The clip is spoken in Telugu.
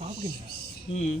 பாப்புக்கிங்களா ம்.